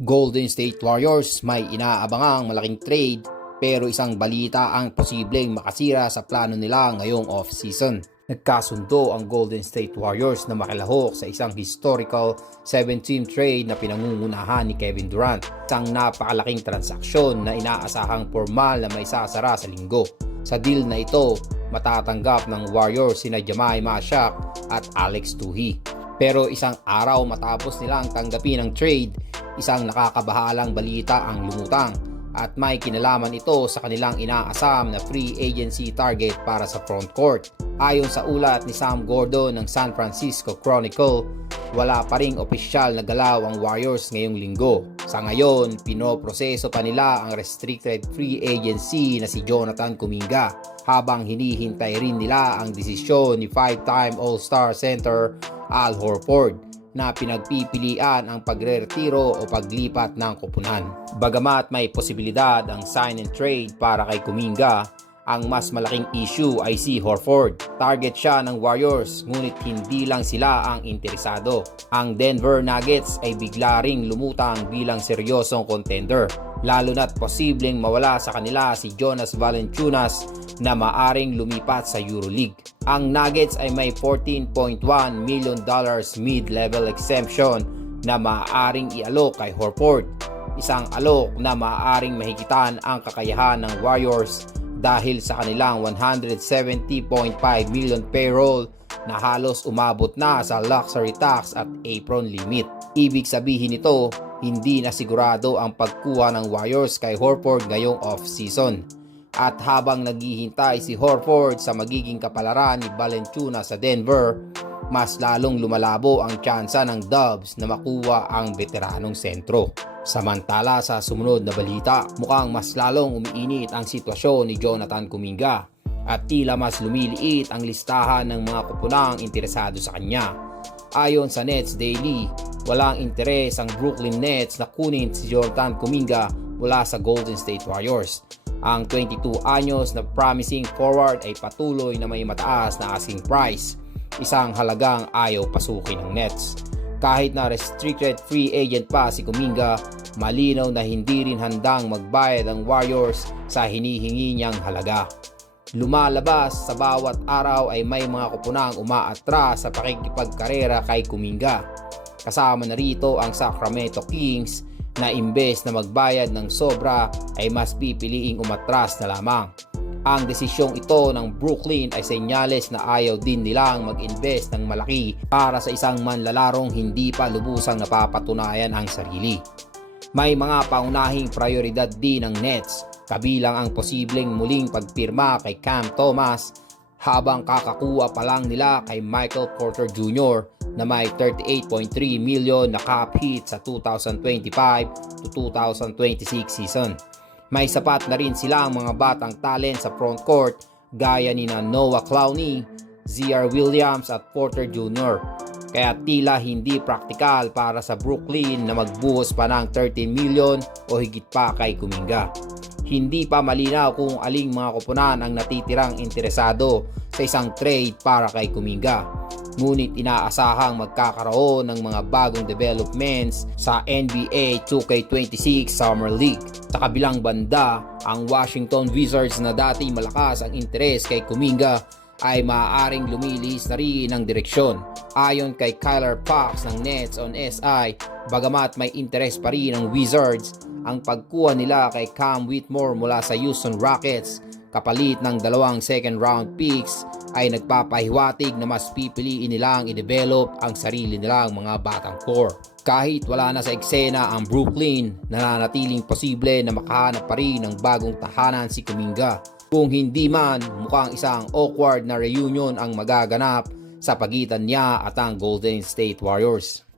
Golden State Warriors may inaabangang malaking trade pero isang balita ang posibleng makasira sa plano nila ngayong off-season. Nagkasundo ang Golden State Warriors na makilahok sa isang historical 7-team trade na pinangungunahan ni Kevin Durant. Isang napakalaking transaksyon na inaasahang formal na may sasara sa linggo. Sa deal na ito, matatanggap ng Warriors sina Jamai Mashak at Alex Tuhi. Pero isang araw matapos nilang tanggapin ang trade, isang nakakabahalang balita ang lumutang at may kinalaman ito sa kanilang inaasam na free agency target para sa front court. Ayon sa ulat ni Sam Gordon ng San Francisco Chronicle, wala pa ring opisyal na galaw ang Warriors ngayong linggo. Sa ngayon, pinoproseso pa nila ang restricted free agency na si Jonathan Kuminga habang hinihintay rin nila ang desisyon ni five-time All-Star center Al Horford na pinagpipilian ang pagre-retiro o paglipat ng kupunan. Bagamat may posibilidad ang sign and trade para kay Kuminga, ang mas malaking issue ay si Horford. Target siya ng Warriors ngunit hindi lang sila ang interesado. Ang Denver Nuggets ay bigla ring lumutang bilang seryosong contender lalo na't posibleng mawala sa kanila si Jonas Valanciunas na maaring lumipat sa EuroLeague. Ang Nuggets ay may 14.1 million dollars mid-level exemption na maaaring ialok kay Horford. Isang alok na maaaring mahigitan ang kakayahan ng Warriors dahil sa kanilang 170.5 million payroll na halos umabot na sa luxury tax at apron limit. Ibig sabihin nito, hindi na sigurado ang pagkuha ng Warriors kay Horford ngayong off-season. At habang naghihintay si Horford sa magiging kapalaran ni Valanciunas sa Denver, mas lalong lumalabo ang tsansa ng Dubs na makuha ang veteranong sentro. Samantala sa sumunod na balita, mukhang mas lalong umiinit ang sitwasyon ni Jonathan Kuminga at tila mas lumiliit ang listahan ng mga kupunang interesado sa kanya. Ayon sa Nets Daily, walang interes ang Brooklyn Nets na kunin si Jonathan Kuminga mula sa Golden State Warriors. Ang 22 anyos na promising forward ay patuloy na may mataas na asking price, isang halagang ayaw pasukin ng Nets. Kahit na restricted free agent pa si Kuminga, malinaw na hindi rin handang magbayad ang Warriors sa hinihingi niyang halaga. Lumalabas sa bawat araw ay may mga kupunang umaatras sa pakikipagkarera kay Kuminga. Kasama na rito ang Sacramento Kings na imbes na magbayad ng sobra ay mas pipiliing umatras na lamang. Ang desisyong ito ng Brooklyn ay senyales na ayaw din nilang mag-invest ng malaki para sa isang manlalarong hindi pa lubusang napapatunayan ang sarili. May mga paunahing prioridad din ng Nets, kabilang ang posibleng muling pagpirma kay Cam Thomas habang kakakuha pa lang nila kay Michael Porter Jr. na may 38.3 million na cap hit sa 2025 to 2026 season. May sapat na rin sila ang mga batang talent sa front court gaya ni na Noah Clowney, ZR Williams at Porter Jr. Kaya tila hindi praktikal para sa Brooklyn na magbuhos pa ng 13 million o higit pa kay Kuminga. Hindi pa malinaw kung aling mga kupunan ang natitirang interesado sa isang trade para kay Kuminga. Ngunit inaasahang magkakaroon ng mga bagong developments sa NBA 2K26 Summer League. Sa kabilang banda, ang Washington Wizards na dati malakas ang interes kay Kuminga ay maaaring lumilis na rin ng direksyon. Ayon kay Kyler Fox ng Nets on SI, bagamat may interes pa rin ng Wizards, ang pagkuha nila kay Cam Whitmore mula sa Houston Rockets kapalit ng dalawang second round picks ay nagpapahiwatig na mas pipiliin nilang i-develop ang sarili nilang mga batang core. Kahit wala na sa eksena ang Brooklyn, nananatiling posible na makahanap pa rin ng bagong tahanan si Kuminga. Kung hindi man, mukhang isang awkward na reunion ang magaganap sa pagitan niya at ang Golden State Warriors.